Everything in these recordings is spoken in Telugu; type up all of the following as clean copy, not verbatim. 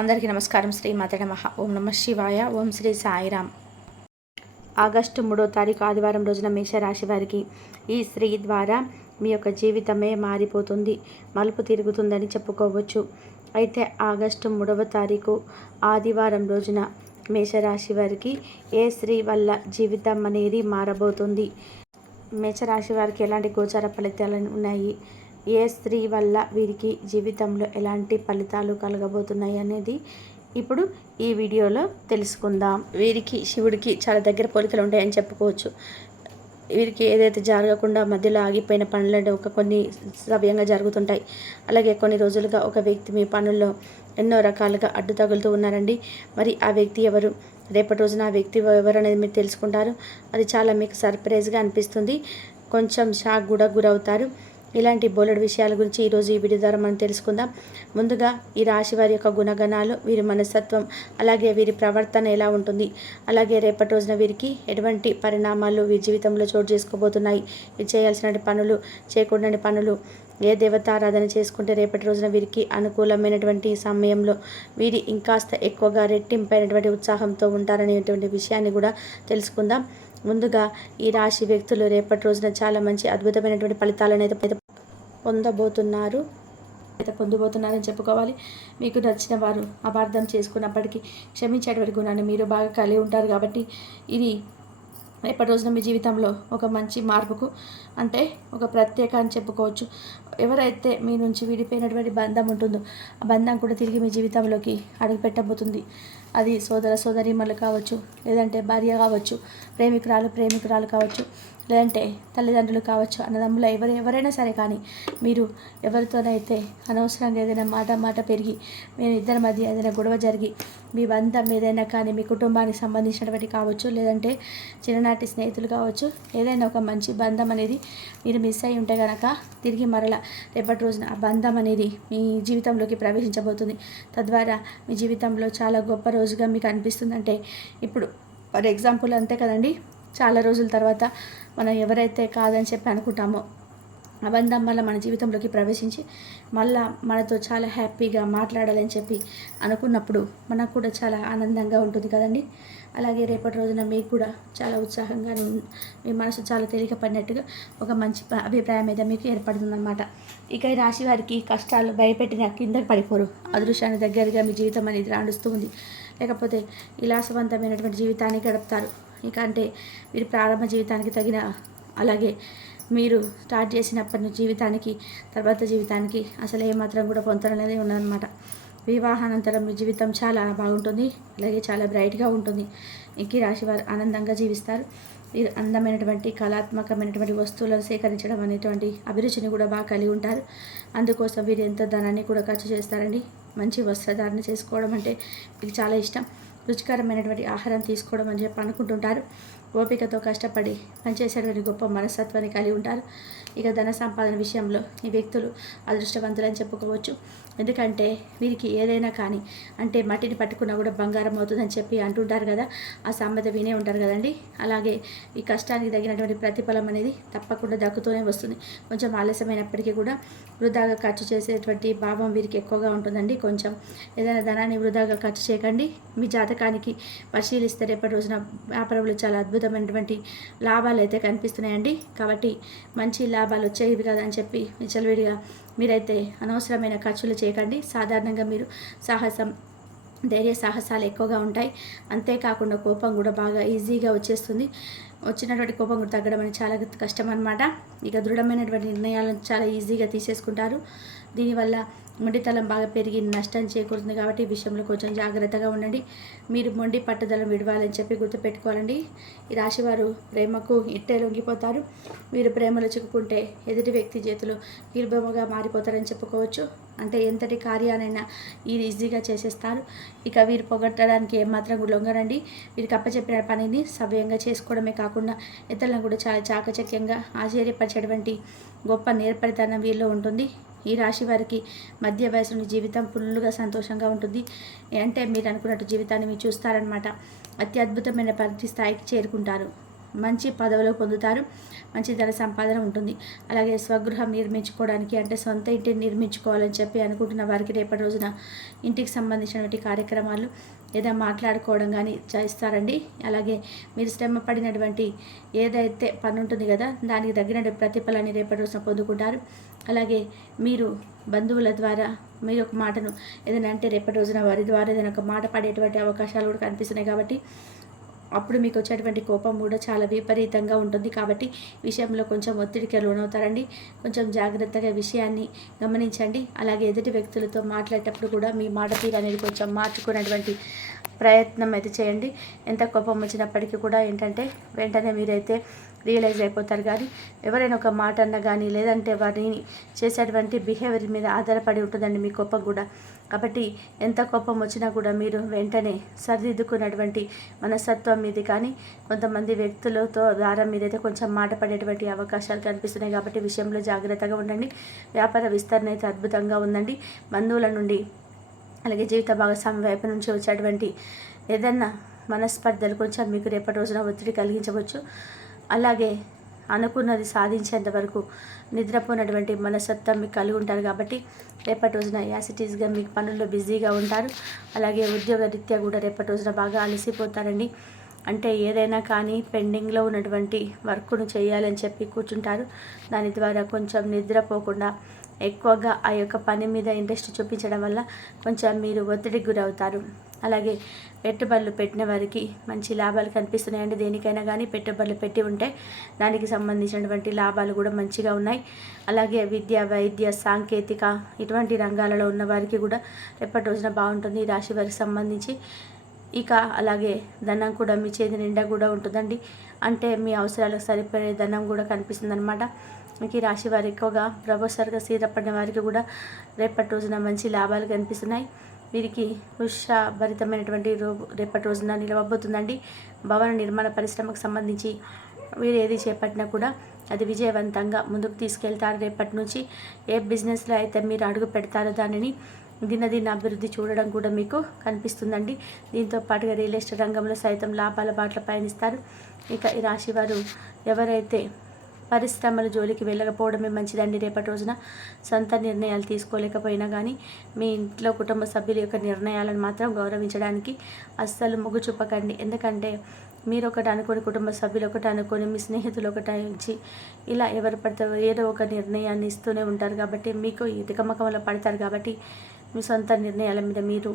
అందరికీ నమస్కారం. శ్రీ మాతే నమః. ఓం నమః శివాయ. ఓం శ్రీ సాయిరామ్. ఆగస్టు 3వ తారీఖు ఆదివారం రోజున మేషరాశి వారికి ఈ స్త్రీ ద్వారా మీ యొక్క జీవితమే మారిపోతుంది, మలుపు తిరుగుతుందని చెప్పుకోవచ్చు. అయితే ఆగస్టు 3వ తారీఖు ఆదివారం రోజున మేషరాశి వారికి ఏ స్త్రీ వల్ల జీవితం అనేది మారబోతుంది, మేషరాశి వారికి ఎలాంటి గోచార ఫలితాలు ఉన్నాయి, ఏ స్త్రీ వల్ల వీరికి జీవితంలో ఎలాంటి ఫలితాలు కలగబోతున్నాయి అనేది ఇప్పుడు ఈ వీడియోలో తెలుసుకుందాం. వీరికి శివుడికి చాలా దగ్గర పోలికలు ఉంటాయని చెప్పుకోవచ్చు. వీరికి ఏదైతే జరగకుండా మధ్యలో ఆగిపోయిన పనులు కొన్ని సవ్యంగా జరుగుతుంటాయి. అలాగే కొన్ని రోజులుగా ఒక వ్యక్తి మీ పనుల్లో ఎన్నో రకాలుగా అడ్డు తగులుతూ ఉన్నారండి. మరి ఆ వ్యక్తి ఎవరు, రేపటి రోజున ఆ వ్యక్తి ఎవరు అనేది మీరు తెలుసుకుంటారు. అది చాలా మీకు సర్ప్రైజ్గా అనిపిస్తుంది, కొంచెం షాక్ కూడా గురవుతారు. ఇలాంటి బోలెడు విషయాల గురించి ఈరోజు ఈ వీడియో ద్వారా మనం తెలుసుకుందాం. ముందుగా ఈ రాశి వారి యొక్క గుణగణాలు, వీరి మనస్తత్వం, అలాగే వీరి ప్రవర్తన ఎలా ఉంటుంది, అలాగే రేపటి రోజున వీరికి ఎటువంటి పరిణామాలు వీరి జీవితంలో చోటు చేసుకోబోతున్నాయి, వీరు చేయాల్సిన పనులు, చేయకూడని పనులు, ఏ దేవతారాధన చేసుకుంటే రేపటి రోజున వీరికి అనుకూలమైనటువంటి సమయంలో వీరి ఇంకాస్త ఎక్కువగా రెట్టింపైనటువంటి ఉత్సాహంతో ఉంటారనేటువంటి విషయాన్ని కూడా తెలుసుకుందాం. ముందుగా ఈ రాశి వ్యక్తులు రేపటి రోజున చాలా మంచి అద్భుతమైనటువంటి ఫలితాలను అయితే పొందబోతున్నారని చెప్పుకోవాలి. మీకు నచ్చిన వారు అపార్థం చేసుకున్నప్పటికీ క్షమించేటువంటి గుణాన్ని మీరు బాగా కలిగి ఉంటారు. కాబట్టి ఇది రేపటి రోజున మీ జీవితంలో ఒక మంచి మార్పుకు అంటే ఒక ప్రత్యేక అని చెప్పుకోవచ్చు. ఎవరైతే మీ నుంచి విడిపోయినటువంటి బంధం ఉంటుందో ఆ బంధం కూడా తిరిగి మీ జీవితంలోకి అడుగుపెట్టబోతుంది. అది సోదర సోదరీమణులు కావచ్చు, లేదంటే భార్య కావచ్చు, ప్రేమికురాలు కావచ్చు, లేదంటే తల్లిదండ్రులు కావచ్చు, అన్నదమ్ములు ఎవరైనా సరే. కానీ మీరు ఎవరితోనైతే అనవసరంగా ఏదైనా మాట పెరిగి మీ ఇద్దరి మధ్య ఏదైనా గొడవ జరిగి మీ బంధం ఏదైనా కానీ మీ కుటుంబానికి సంబంధించినటువంటి కావచ్చు, లేదంటే చిన్ననాటి స్నేహితులు కావచ్చు, ఏదైనా ఒక మంచి బంధం అనేది మీరు మిస్ అయి ఉంటే కనుక తిరిగి మరలా రేపటి రోజున ఆ బంధం అనేది మీ జీవితంలోకి ప్రవేశించబోతుంది. తద్వారా మీ జీవితంలో చాలా గొప్ప రోజుగా మీకు అనిపిస్తుందంటే, ఇప్పుడు ఫర్ ఎగ్జాంపుల్ అంతే కదండి, చాలా రోజుల తర్వాత మనం ఎవరైతే కాదని చెప్పి అనుకుంటామో ఆ బంధం వల్ల మన జీవితంలోకి ప్రవేశించి మళ్ళా మనతో చాలా హ్యాపీగా మాట్లాడాలని చెప్పి అనుకున్నప్పుడు మనకు కూడా చాలా ఆనందంగా ఉంటుంది కదండి. అలాగే రేపటి రోజున మీకు కూడా చాలా ఉత్సాహంగా, మీ మనసు చాలా తేలికపడినట్టుగా ఒక మంచి అభిప్రాయం అయితే మీకు ఏర్పడుతుందన్నమాట. ఇక ఈ రాశి వారికి కష్టాలు భయపెట్టిన కిందకి పడిపోరు, అదృష్టాన్ని దగ్గరగా మీ జీవితం అనేది రాణిస్తూ ఉంది. లేకపోతే విలాసవంతమైనటువంటి జీవితాన్ని గడుపుతారు. ఇక అంటే మీరు ప్రారంభ జీవితానికి తగిన, అలాగే మీరు స్టార్ట్ చేసినప్పటి నుంచి జీవితానికి తర్వాత జీవితానికి అసలు ఏమాత్రం కూడా పొంతన అనేది ఉన్నదన్నమాట. వివాహానంతరం మీ జీవితం చాలా బాగుంటుంది, అలాగే చాలా బ్రైట్గా ఉంటుంది. ఈ రాశి వారు ఆనందంగా జీవిస్తారు. వీరు అందమైనటువంటి కళాత్మకమైనటువంటి వస్తువులను సేకరించడం అనేటువంటి అభిరుచిని కూడా బాగా కలిగి ఉంటారు. అందుకోసం వీరు ఎంతో ధనాన్ని కూడా ఖర్చు చేస్తారండి. మంచి వస్త్రధారణ చేసుకోవడం అంటే మీకు చాలా ఇష్టం. రుచికరమైనటువంటి ఆహారం తీసుకోవడం అని చెప్పి అనుకుంటుంటారు. ఓపికతో కష్టపడి పనిచేసేటువంటి గొప్ప మనస్తత్వాన్ని కలిగి ఉంటారు. ఇక ధన సంపాదన విషయంలో ఈ వ్యక్తులు అదృష్టవంతులని చెప్పుకోవచ్చు. ఎందుకంటే వీరికి ఏదైనా కానీ అంటే మట్టిని పట్టుకున్నా కూడా బంగారం అవుతుందని చెప్పి అంటుంటారు కదా, ఆ సామెత వినే ఉంటారు కదండి. అలాగే ఈ కష్టానికి తగినటువంటి ప్రతిఫలం అనేది తప్పకుండా దక్కుతూనే వస్తుంది. కొంచెం ఆలస్యమైనప్పటికీ కూడా వృధాగా ఖర్చు చేసేటువంటి భావం వీరికి ఎక్కువగా ఉంటుందండి. కొంచెం ఏదైనా ధనాన్ని వృధాగా ఖర్చు చేయకండి. మీ జాతకానికి పరిశీలిస్తే రేపటి రోజున వ్యాపారంలో చాలా అద్భుతమైనటువంటి లాభాలు అయితే కనిపిస్తున్నాయండి. కాబట్టి మంచి లాభాలు వచ్చేవి కదా అని చెప్పి విచ్చలవిడిగా మీరైతే అనవసరమైన ఖర్చులు చేయకండి. సాధారణంగా మీరు ధైర్య సాహసాలు ఎక్కువగా ఉంటాయి. అంతేకాకుండా కోపం కూడా బాగా ఈజీగా వచ్చేస్తుంది. వచ్చినటువంటి కోపం కూడా తగ్గడం అనేది చాలా కష్టం అన్నమాట. ఇక దృఢమైనటువంటి నిర్ణయాలను చాలా ఈజీగా తీసేసుకుంటారు. దీనివల్ల మొండితనం బాగా పెరిగి నష్టం చేకూరుతుంది. కాబట్టి ఈ విషయంలో కొంచెం జాగ్రత్తగా ఉండండి. మీరు మొండి పట్టుదలను విడవాలని చెప్పి గుర్తుపెట్టుకోవాలండి. ఈ రాశివారు ప్రేమకు ఇట్టే లొంగిపోతారు. వీరు ప్రేమలో చిక్కుకుంటే ఎదుటి వ్యక్తి చేతిలో కీలుబొమ్మగా మారిపోతారని చెప్పుకోవచ్చు. అంటే ఎంతటి కార్యానైనా ఇది ఈజీగా చేసేస్తారు. ఇక వీరు పొగట్టడానికి ఏమాత్రం కూడా లొంగరండి. వీరికి అప్పచెప్పిన పనిని సవ్యంగా చేసుకోవడమే కాకుండా ఇతరులను కూడా చాలా చాకచక్యంగా ఆశ్చర్యపరిచేటువంటి గొప్ప నేర్పరితనం వీరిలో ఉంటుంది. ఈ రాశి వారికి మధ్య వయసులోని జీవితం ఫుల్గా సంతోషంగా ఉంటుంది. అంటే మీరు అనుకున్నట్టు జీవితాన్ని మీరు చూస్తారనమాట. అత్యద్భుతమైన పరిధి స్థాయికి చేరుకుంటారు. మంచి పదవులు పొందుతారు, మంచి ధన సంపాదన ఉంటుంది. అలాగే స్వగృహం నిర్మించుకోవడానికి అంటే సొంత ఇంటిని నిర్మించుకోవాలని చెప్పి అనుకుంటున్న వారికి రేపటి రోజున ఇంటికి సంబంధించినటువంటి కార్యక్రమాలు ఏదో మాట్లాడుకోవడం కానీ చేస్తారండి. అలాగే మీరు శ్రమ పడినటువంటి ఏదైతే పని ఉంటుంది కదా దానికి తగిన ప్రతిఫలాన్ని రేపటి రోజున పొందుకుంటారు. అలాగే మీరు బంధువుల ద్వారా మీరు ఒక మాటను ఏదైనా అంటే రేపటి రోజున వారి ద్వారా ఏదైనా ఒక మాట పడేటువంటి అవకాశాలు కూడా కనిపిస్తున్నాయి. కాబట్టి అప్పుడు మీకు వచ్చేటువంటి కోపం కూడా చాలా విపరీతంగా ఉంటుంది. కాబట్టి విషయంలో కొంచెం ఒత్తిడికి లోనవుతారండి. కొంచెం జాగ్రత్తగా విషయాన్ని గమనించండి. అలాగే ఎదుటి వ్యక్తులతో మాట్లాడేటప్పుడు కూడా మీ మాట తీరు అనేది కొంచెం మార్చుకునేటువంటి ప్రయత్నం అయితే చేయండి. ఎంత కోపం వచ్చినప్పటికీ కూడా ఏంటంటే వెంటనే మీరైతే రియలైజ్ అయిపోతారు. కానీ ఎవరైనా ఒక మాట అన్నా కానీ లేదంటే వారిని చేసేటువంటి బిహేవియర్ మీద ఆధారపడి ఉంటుందండి మీ కోపం కూడా. కాబట్టి ఎంత కోపం వచ్చినా కూడా మీరు వెంటనే సరిదిద్దుకున్నటువంటి మనస్తత్వం మీది కానీ కొంతమంది వ్యక్తులతో ద్వారా మీరైతే కొంచెం మాట పడేటువంటి అవకాశాలు కనిపిస్తున్నాయి. కాబట్టి విషయంలో జాగ్రత్తగా ఉండండి. వ్యాపార విస్తరణ అయితే అద్భుతంగా ఉందండి. బంధువుల నుండి అలాగే జీవిత భాగస్వామి వైపు నుంచి వచ్చేటువంటి ఏదన్నా మనస్పర్ధలు కొంచెం మీకు రేపటి రోజున ఒత్తిడి కలిగించవచ్చు. అలాగే అనుకున్నది సాధించేంత వరకు నిద్రపోయినటువంటి మనస్తత్వం మీకు కలిగి ఉంటారు. కాబట్టి రేపటి రోజున యాసిటీస్గా మీకు పనుల్లో బిజీగా ఉంటారు. అలాగే ఉద్యోగ రీత్యా కూడా రేపటి రోజున బాగా అలసిపోతారండి. అంటే ఏదైనా కానీ పెండింగ్లో ఉన్నటువంటి వర్క్ను చేయాలని చెప్పి కూర్చుంటారు. దాని ద్వారా కొంచెం నిద్రపోకుండా ఎక్కువగా ఆ యొక్క పని మీద ఇంట్రెస్ట్ చూపించడం వల్ల కొంచెం మీరు ఒత్తిడికి గురవుతారు. అలాగే పెట్టుబడులు పెట్టిన వారికి మంచి లాభాలు కనిపిస్తున్నాయండి. దేనికైనా కానీ పెట్టుబడులు పెట్టి ఉంటే దానికి సంబంధించినటువంటి లాభాలు కూడా మంచిగా ఉన్నాయి. అలాగే విద్య, వైద్య, సాంకేతిక ఇటువంటి రంగాలలో ఉన్న వారికి కూడా రేపటి రోజున బాగుంటుంది. ఈ రాశి వారికి సంబంధించి ఇక అలాగే ధనం కూడా మీ చేతి నిండా కూడా ఉంటుందండి. అంటే మీ అవసరాలకు సరిపడే ధనం కూడా కనిపిస్తుంది అనమాట. మీకు ఈ రాశి వారు ఎక్కువగా ప్రొఫెసర్గా స్థిరపడిన వారికి కూడా రేపటి రోజున మంచి లాభాలు కనిపిస్తున్నాయి. వీరికి ఉత్సాహభరితమైనటువంటి రేపటి రోజున నిలవబోతుందండి. భవన నిర్మాణ పరిశ్రమకు సంబంధించి వీరు ఏది చేపట్టినా కూడా అది విజయవంతంగా ముందుకు తీసుకెళ్తారు. రేపటి నుంచి ఏ బిజినెస్లో అయితే మీరు అడుగు పెడతారో దానిని దినదిన అభివృద్ధి చూడడం కూడా మీకు కనిపిస్తుందండి. దీంతో పాటుగా రియల్ ఎస్టేట్ రంగంలో సైతం లాభాల బాటలో పయనిస్తారు. ఇక ఈ రాశి వారు ఎవరైతే పరిశ్రమల జోలికి వెళ్ళకపోవడమే మంచిదండి. రేపటి రోజున సొంత నిర్ణయాలు తీసుకోలేకపోయినా కానీ మీ ఇంట్లో కుటుంబ సభ్యుల యొక్క నిర్ణయాలను మాత్రం గౌరవించడానికి అస్సలు మొగ్గు చూపకండి. ఎందుకంటే మీరు ఒకటి అనుకొని కుటుంబ సభ్యులు ఒకటి అనుకొని మీ స్నేహితులు ఒకటి ఇచ్చి ఇలా ఎవరు పడతారో ఏదో ఒక నిర్ణయాన్ని ఇస్తూనే ఉంటారు. కాబట్టి మీకు ఈ తికమకంలో పడతారు. కాబట్టి మీ సొంత నిర్ణయాల మీద మీరు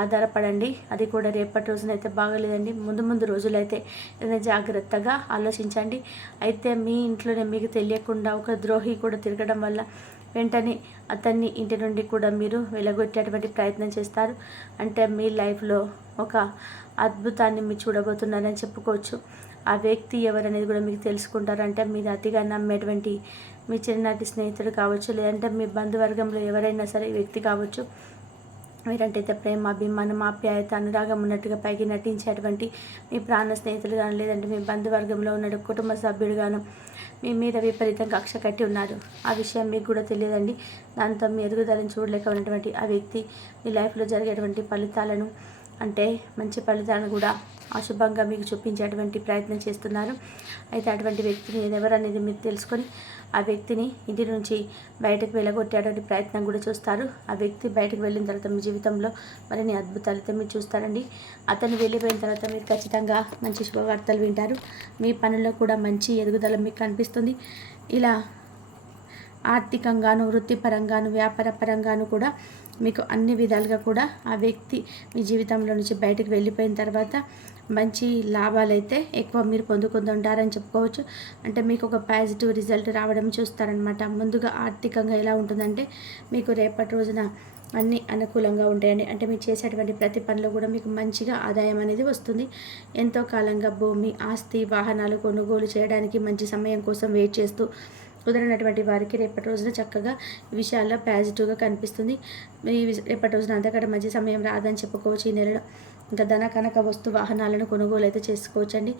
ఆధారపడండి. అది కూడా రేపటి రోజునైతే బాగలేదండి. ముందు రోజులైతే ఏదైనా జాగ్రత్తగా ఆలోచించండి. అయితే మీ ఇంట్లోనే మీకు తెలియకుండా ఒక ద్రోహి కూడా తిరగడం వల్ల వెంటనే అతన్ని ఇంటి నుండి కూడా మీరు వెలగొట్టేటువంటి ప్రయత్నం చేస్తారు. అంటే మీ లైఫ్లో ఒక అద్భుతాన్ని మీరు చూడబోతున్నారని చెప్పుకోవచ్చు. ఆ వ్యక్తి ఎవరనేది కూడా మీకు తెలుసుకుంటారు. అంటే మీరు అతిగా నమ్మేటువంటి మీ చిన్ననాటి స్నేహితుడు కావచ్చు, లేదంటే మీ బంధువర్గంలో ఎవరైనా సరే వ్యక్తి కావచ్చు. మీరంటే ప్రేమ, అభిమానం, ఆప్యాయత, అనురాగం ఉన్నట్టుగా పైకి నటించేటువంటి మీ ప్రాణ స్నేహితులు కానీ లేదంటే మీ బంధువర్గంలో ఉన్న కుటుంబ సభ్యుడు గాను మీ మీద విపరీతంగా కక్ష కట్టి ఉన్నారు. ఆ విషయం మీకు కూడా తెలియదండి. దాంతో మీ ఎదుగుదలను చూడలేక ఉన్నటువంటి ఆ వ్యక్తి మీ లైఫ్లో జరిగేటువంటి ఫలితాలను అంటే మంచి ఫలితాలను కూడా అశుభంగా మీకు చూపించేటువంటి ప్రయత్నం చేస్తున్నారు. అయితే అటువంటి వ్యక్తిని ఎవరనేది మీరు తెలుసుకొని ఆ వ్యక్తిని ఇంటి నుంచి బయటకు వెళ్ళగొట్టేటువంటి ప్రయత్నం కూడా చూస్తారు. ఆ వ్యక్తి బయటకు వెళ్ళిన తర్వాత మీ జీవితంలో మరిన్ని అద్భుతాలతో మీరు చూస్తారండి. అతను వెళ్ళిపోయిన తర్వాత మీరు ఖచ్చితంగా మంచి శుభవార్తలు వింటారు. మీ పనుల్లో కూడా మంచి ఎదుగుదల మీకు కనిపిస్తుంది. ఇలా ఆర్థికంగాను, వృత్తిపరంగాను, వ్యాపార పరంగాను కూడా మీకు అన్ని విధాలుగా కూడా ఆ వ్యక్తి మీ జీవితంలో నుంచి బయటకు వెళ్ళిపోయిన తర్వాత మంచి లాభాలు అయితే ఎక్కువ మీరు పొందుకుంటుంటారని చెప్పుకోవచ్చు. అంటే మీకు ఒక పాజిటివ్ రిజల్ట్ రావడం చూస్తారనమాట. ముందుగా ఆర్థికంగా ఎలా ఉంటుందంటే మీకు రేపటి రోజున అన్నీ అనుకూలంగా ఉంటాయండి. అంటే మీరు చేసేటువంటి ప్రతి పనిలో కూడా మీకు మంచిగా ఆదాయం అనేది వస్తుంది. ఎంతో కాలంగా భూమి, ఆస్తి, వాహనాలు కొనుగోలు చేయడానికి మంచి సమయం కోసం వెయిట్ చేస్తూ కుదిరినటువంటి వారికి రేపటి రోజున చక్కగా ఈ విషయాల్లో పాజిటివ్గా కనిపిస్తుంది. ఈ రేపటి రోజున అంతకంటే మంచి సమయం రాదని చెప్పుకోవచ్చు. ఈ నెలలో ఇంకా ధన, కనక, వస్తు, వాహనాలను కొనుగోలు అయితే చేసుకోవచ్చండి.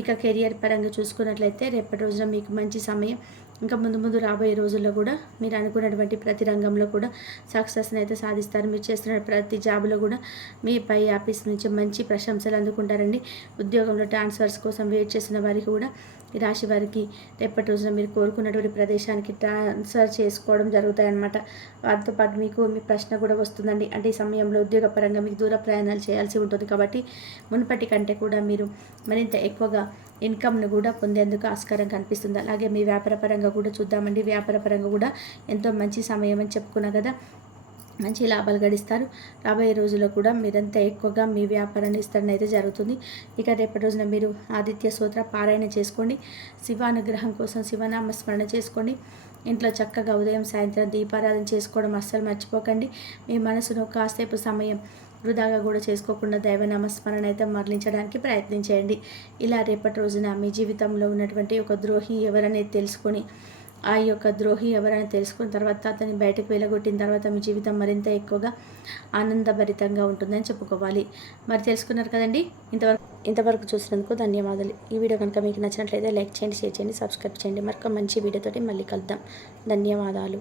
ఇక కెరియర్ పరంగా చూసుకున్నట్లయితే రేపటి రోజున మీకు మంచి సమయం. ఇంకా ముందు ముందు రాబోయే రోజుల్లో కూడా మీరు అనుకున్నటువంటి ప్రతి రంగంలో కూడా సక్సెస్ని అయితే సాధిస్తారు. మీరు చేస్తున్న ప్రతి జాబ్లో కూడా మీ పై ఆఫీస్ నుంచి మంచి ప్రశంసలు అందుకుంటారండి. ఉద్యోగంలో ట్రాన్స్ఫర్స్ కోసం వెయిట్ చేసిన వారికి కూడా ఈ రాశి వారికి రేపటి రోజున మీరు కోరుకున్నటువంటి ప్రదేశానికి ట్రాన్స్ఫర్ చేసుకోవడం జరుగుతాయన్నమాట. వాటితో పాటు మీకు మీ ప్రశ్న కూడా వస్తుందండి. అంటే ఈ సమయంలో ఉద్యోగపరంగా మీకు దూర ప్రయాణాలు చేయాల్సి ఉంటుంది కాబట్టి మునుపటి కంటే కూడా మీరు మరింత ఎక్కువగా ఇన్కమ్ను కూడా పొందేందుకు ఆస్కారం కనిపిస్తుంది. అలాగే మీ వ్యాపార పరంగా కూడా చూద్దామండి. వ్యాపార పరంగా కూడా ఎంతో మంచి సమయం అని చెప్పుకున్నా కదా, మంచి లాభాలు గడిస్తారు. రాబోయే రోజుల్లో కూడా మీరంతా ఎక్కువగా మీ వ్యాపారాన్ని విస్తరణ అయితే జరుగుతుంది. ఇక రేపటి రోజున మీరు ఆదిత్య స్తోత్ర పారాయణ చేసుకోండి. శివానుగ్రహం కోసం శివనామస్మరణ చేసుకోండి. ఇంట్లో చక్కగా ఉదయం సాయంత్రం దీపారాధన చేసుకోవడం అస్సలు మర్చిపోకండి. మీ మనసును కాసేపు సమయం వృధాగా కూడా చేసుకోకుండా దైవనామస్మరణ అయితే మరలించడానికి ప్రయత్నించేయండి. ఇలా రేపటి రోజున మీ జీవితంలో ఉన్నటువంటి ఒక ద్రోహి ఎవరనేది తెలుసుకొని ఆ యొక్క ద్రోహి ఎవరైనా తెలుసుకున్న తర్వాత అతన్ని బయటకు వెళ్ళగొట్టిన తర్వాత మీ జీవితం మరింత ఎక్కువగా ఆనందభరితంగా ఉంటుందని చెప్పుకోవాలి. మరి తెలుసుకున్నారు కదండి. ఇంతవరకు చూసినందుకు ధన్యవాదాలు. ఈ వీడియో కనుక మీకు నచ్చినట్లయితే లైక్ చేయండి, షేర్ చేయండి, సబ్స్క్రైబ్ చేయండి. మరొక మంచి వీడియోతోటి మళ్ళీ కలుద్దాం. ధన్యవాదాలు.